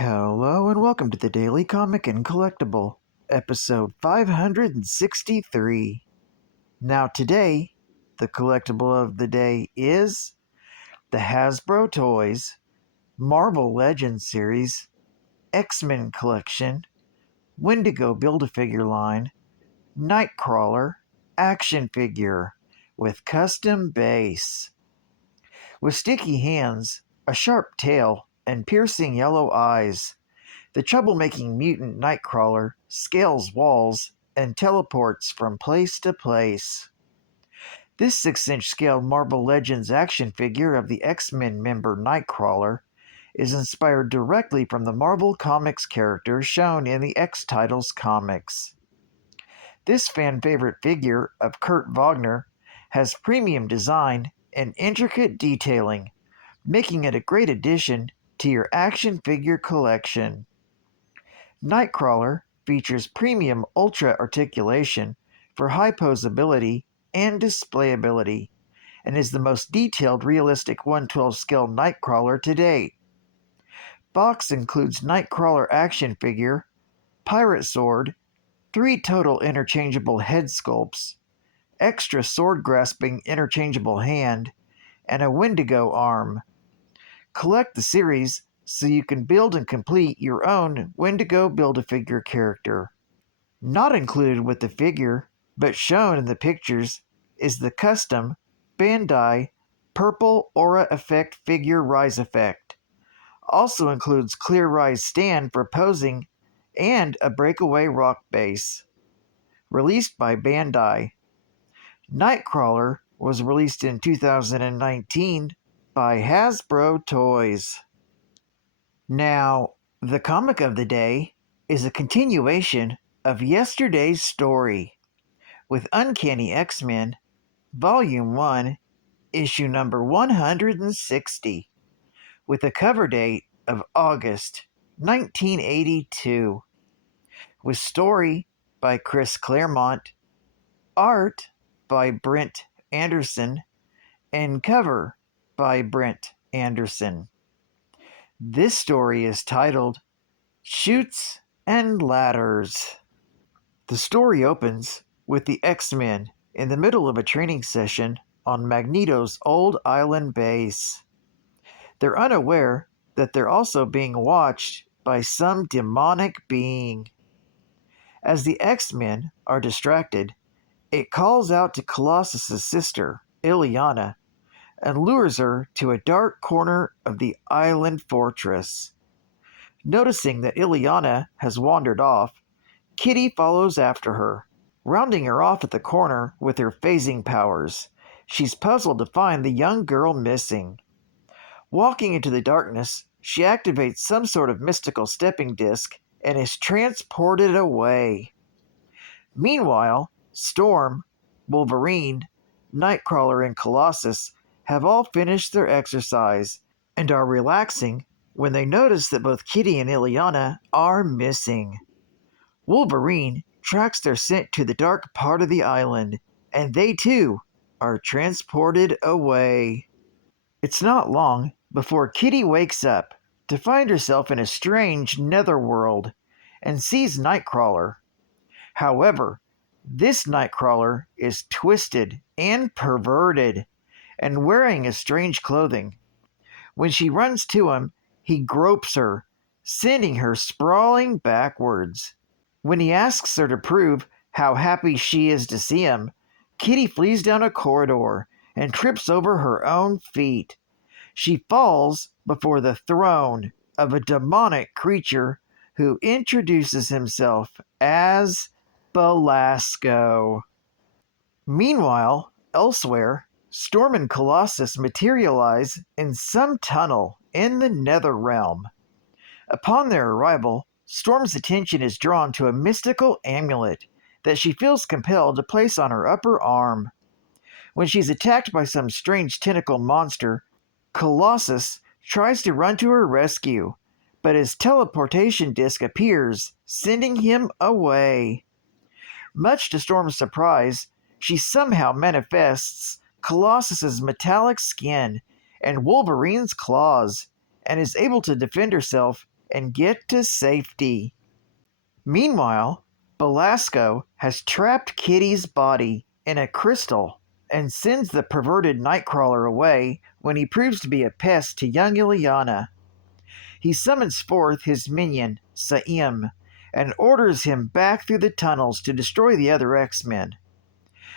Hello and welcome to the Daily Comic and Collectible, episode 563. Now today, the collectible of the day is the Hasbro Toys Marvel Legends series, X-Men collection, Wendigo Build-A-Figure line, Nightcrawler action figure with custom base. With sticky hands, a sharp tail, and piercing yellow eyes, the troublemaking mutant Nightcrawler scales walls and teleports from place to place. This 6-inch scaled Marvel Legends action figure of the X-Men member Nightcrawler is inspired directly from the Marvel Comics character shown in the X-Titles comics. This fan-favorite figure of Kurt Wagner has premium design and intricate detailing, making it a great addition to your action figure collection. Nightcrawler features premium ultra articulation for high posability and displayability, and is the most detailed realistic 1/12 scale Nightcrawler to date. Box includes Nightcrawler action figure, pirate sword, 3 total interchangeable head sculpts, extra sword grasping interchangeable hand, and a Wendigo arm. Collect the series so you can build and complete your own Wendigo Build-A-Figure character. Not included with the figure, but shown in the pictures, is the custom Bandai Purple Aura Effect Figure Rise Effect. Also includes clear rise stand for posing and a breakaway rock base. Released by Bandai. Nightcrawler was released in 2019 by Hasbro Toys. Now, the comic of the day is a continuation of yesterday's story, with Uncanny X-Men, Volume 1, Issue number 160, with a cover date of August 1982, with story by Chris Claremont, art by Brent Anderson, and cover by Brent Anderson. This story is titled Chutes and Ladders. The story opens with the X-Men in the middle of a training session on Magneto's old island base. They're unaware that they're also being watched by some demonic being. As the X-Men are distracted, it calls out to Colossus's sister, Illyana, and lures her to a dark corner of the island fortress. Noticing that Illyana has wandered off, Kitty follows after her, rounding her off at the corner with her phasing powers. She's puzzled to find the young girl missing. Walking into the darkness, she activates some sort of mystical stepping disc and is transported away. Meanwhile, Storm, Wolverine, Nightcrawler, and Colossus have all finished their exercise and are relaxing when they notice that both Kitty and Illyana are missing. Wolverine tracks their scent to the dark part of the island, and they too are transported away. It's not long before Kitty wakes up to find herself in a strange netherworld and sees Nightcrawler. However, this Nightcrawler is twisted and perverted and wearing a strange clothing. When she runs to him, he gropes her, sending her sprawling backwards. When he asks her to prove how happy she is to see him, Kitty flees down a corridor and trips over her own feet. She falls before the throne of a demonic creature who introduces himself as Belasco. Meanwhile, elsewhere, Storm and Colossus materialize in some tunnel in the Nether Realm. Upon their arrival, Storm's attention is drawn to a mystical amulet that she feels compelled to place on her upper arm. When she's attacked by some strange tentacle monster, Colossus tries to run to her rescue, but his teleportation disc appears, sending him away. Much to Storm's surprise, she somehow manifests Colossus's metallic skin and Wolverine's claws, and is able to defend herself and get to safety. Meanwhile, Belasco has trapped Kitty's body in a crystal and sends the perverted Nightcrawler away when he proves to be a pest to young Illyana. He summons forth his minion, Saim, and orders him back through the tunnels to destroy the other X-Men.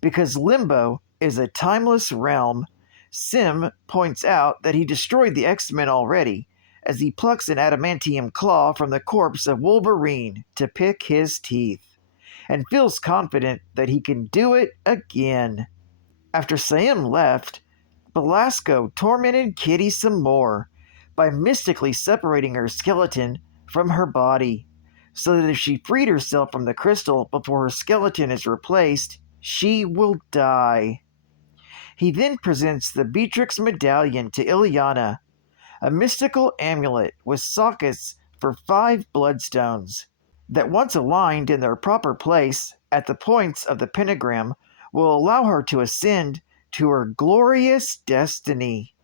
Because Limbo is a timeless realm, Sim points out that he destroyed the X-Men already, as he plucks an adamantium claw from the corpse of Wolverine to pick his teeth, and feels confident that he can do it again. After Saim left, Belasco tormented Kitty some more by mystically separating her skeleton from her body, so that if she freed herself from the crystal before her skeleton is replaced, she will die. He then presents the Beatrix Medallion to Illyana, a mystical amulet with sockets for 5 bloodstones that, once aligned in their proper place at the points of the pentagram, will allow her to ascend to her glorious destiny.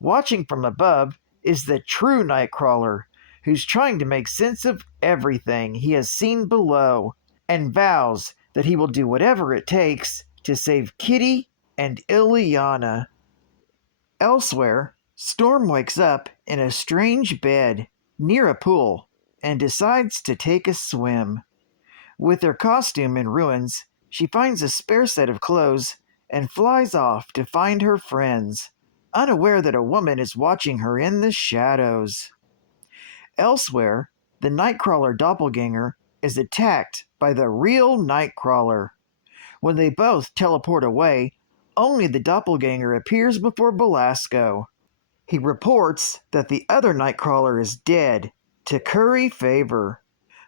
Watching from above is the true Nightcrawler, who's trying to make sense of everything he has seen below, and vows that he will do whatever it takes to save Kitty and Illyana. Elsewhere, Storm wakes up in a strange bed near a pool and decides to take a swim. With her costume in ruins, she finds a spare set of clothes and flies off to find her friends, unaware that a woman is watching her in the shadows. Elsewhere, the Nightcrawler doppelganger is attacked by the real Nightcrawler. When they both teleport away, only the doppelganger appears before Belasco. He reports that the other Nightcrawler is dead to curry favor,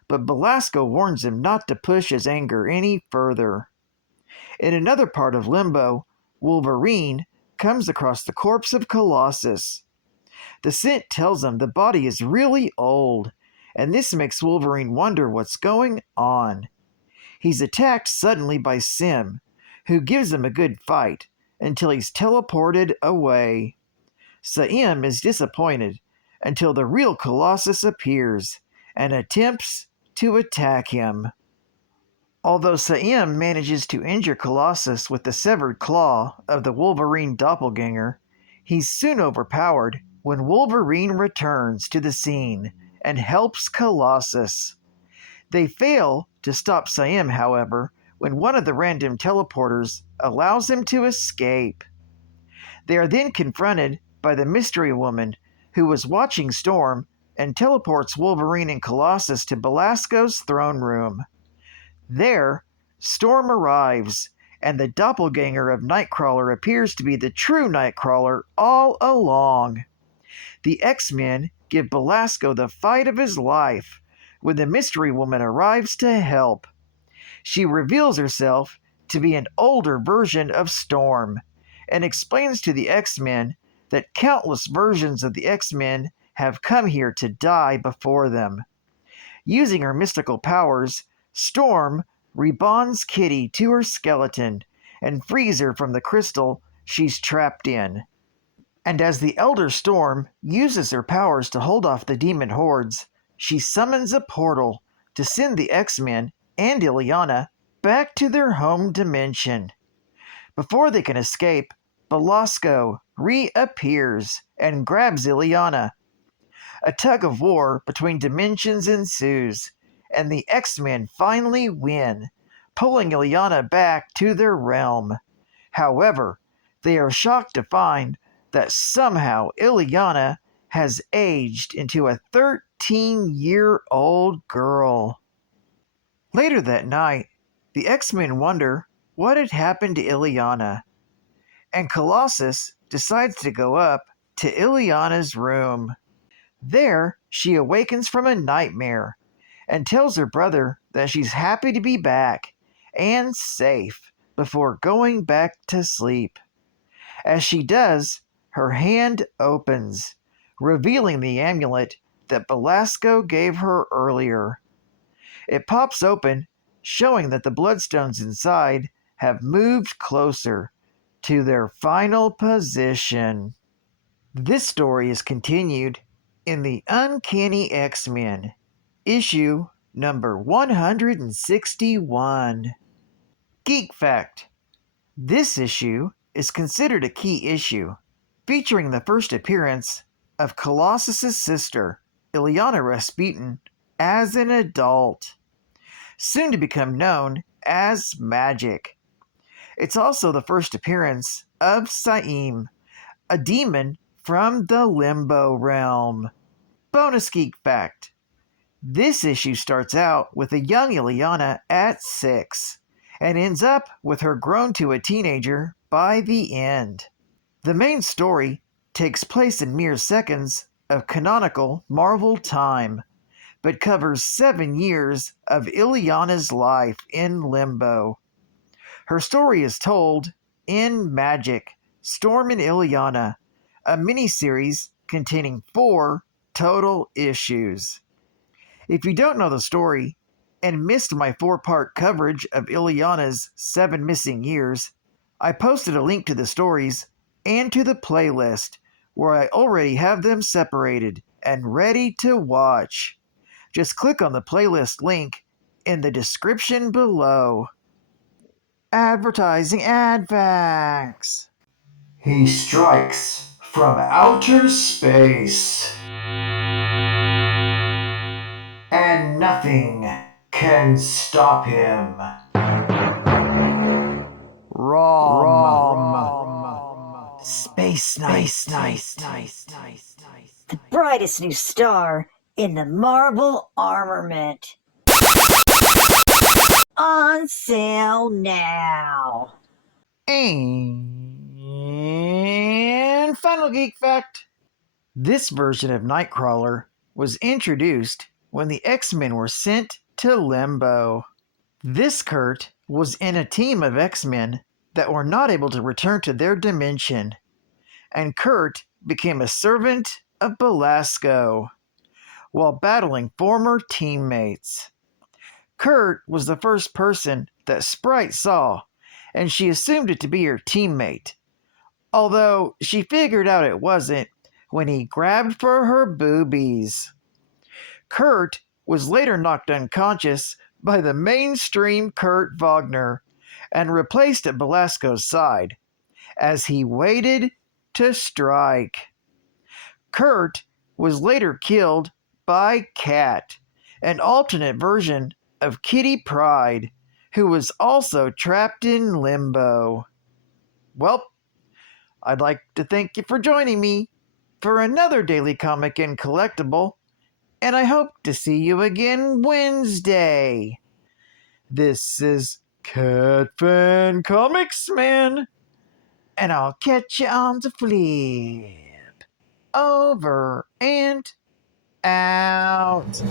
but Belasco warns him not to push his anger any further. In another part of Limbo, Wolverine comes across the corpse of Colossus. The scent tells him the body is really old, and this makes Wolverine wonder what's going on. He's attacked suddenly by Sim, who gives him a good fight until he's teleported away. Saim is disappointed until the real Colossus appears and attempts to attack him. Although Saim manages to injure Colossus with the severed claw of the Wolverine doppelganger, he's soon overpowered when Wolverine returns to the scene and helps Colossus. They fail to stop Saim, however, when one of the random teleporters allows him to escape. They are then confronted by the Mystery Woman, who was watching Storm and teleports Wolverine and Colossus to Belasco's throne room. There, Storm arrives, and the doppelganger of Nightcrawler appears to be the true Nightcrawler all along. The X-Men give Belasco the fight of his life when the Mystery Woman arrives to help. She reveals herself to be an older version of Storm and explains to the X-Men that countless versions of the X-Men have come here to die before them. Using her mystical powers, Storm rebonds Kitty to her skeleton and frees her from the crystal she's trapped in. And as the Elder Storm uses her powers to hold off the demon hordes, she summons a portal to send the X-Men and Illyana back to their home dimension. Before they can escape, Belasco reappears and grabs Illyana. A tug of war between dimensions ensues, and the X-Men finally win, pulling Illyana back to their realm. However, they are shocked to find that somehow Illyana has aged into a 13-year-old girl. Later that night, the X-Men wonder what had happened to Illyana, and Colossus decides to go up to Illyana's room. There, she awakens from a nightmare and tells her brother that she's happy to be back and safe before going back to sleep. As she does, her hand opens, revealing the amulet that Belasco gave her earlier. It pops open, showing that the bloodstones inside have moved closer to their final position. This story is continued in the Uncanny X-Men, issue number 161. Geek Fact: this issue is considered a key issue, featuring the first appearance of Colossus's sister, Illyana Rasputin, as an adult, soon to become known as MAGIK. It's also the first appearance of Saim, a demon from the Limbo realm. Bonus Geek Fact: this issue starts out with a young Illyana at 6, and ends up with her grown to a teenager by the end. The main story takes place in mere seconds of canonical Marvel time, but covers 7 years of Illyana's life in Limbo. Her story is told in MAGIK, Storm and Illyana, a miniseries containing 4 total issues. If you don't know the story and missed my 4-part coverage of Illyana's 7 missing years, I posted a link to the stories and to the playlist where I already have them separated and ready to watch. Just click on the playlist link in the description below. Advertising ad facts. He strikes from outer space, and nothing can stop him. Rom. Space Knight. The brightest new star in the Marvel armament. On sale now. And final geek fact: this version of Nightcrawler was introduced when the X-Men were sent to Limbo. This Kurt was in a team of X-Men that were not able to return to their dimension, and Kurt became a servant of Belasco while battling former teammates. Kurt was the first person that Sprite saw, and she assumed it to be her teammate, although she figured out it wasn't when he grabbed for her boobies. Kurt was later knocked unconscious by the mainstream Kurt Wagner and replaced at Belasco's side as he waited to strike. Kurt was later killed by Cat, an alternate version of Kitty Pryde, who was also trapped in Limbo. Well, I'd like to thank you for joining me for another daily comic and collectible, and I hope to see you again Wednesday. This is Cat Fan Comics Man, and I'll catch you on the flip. Over and out.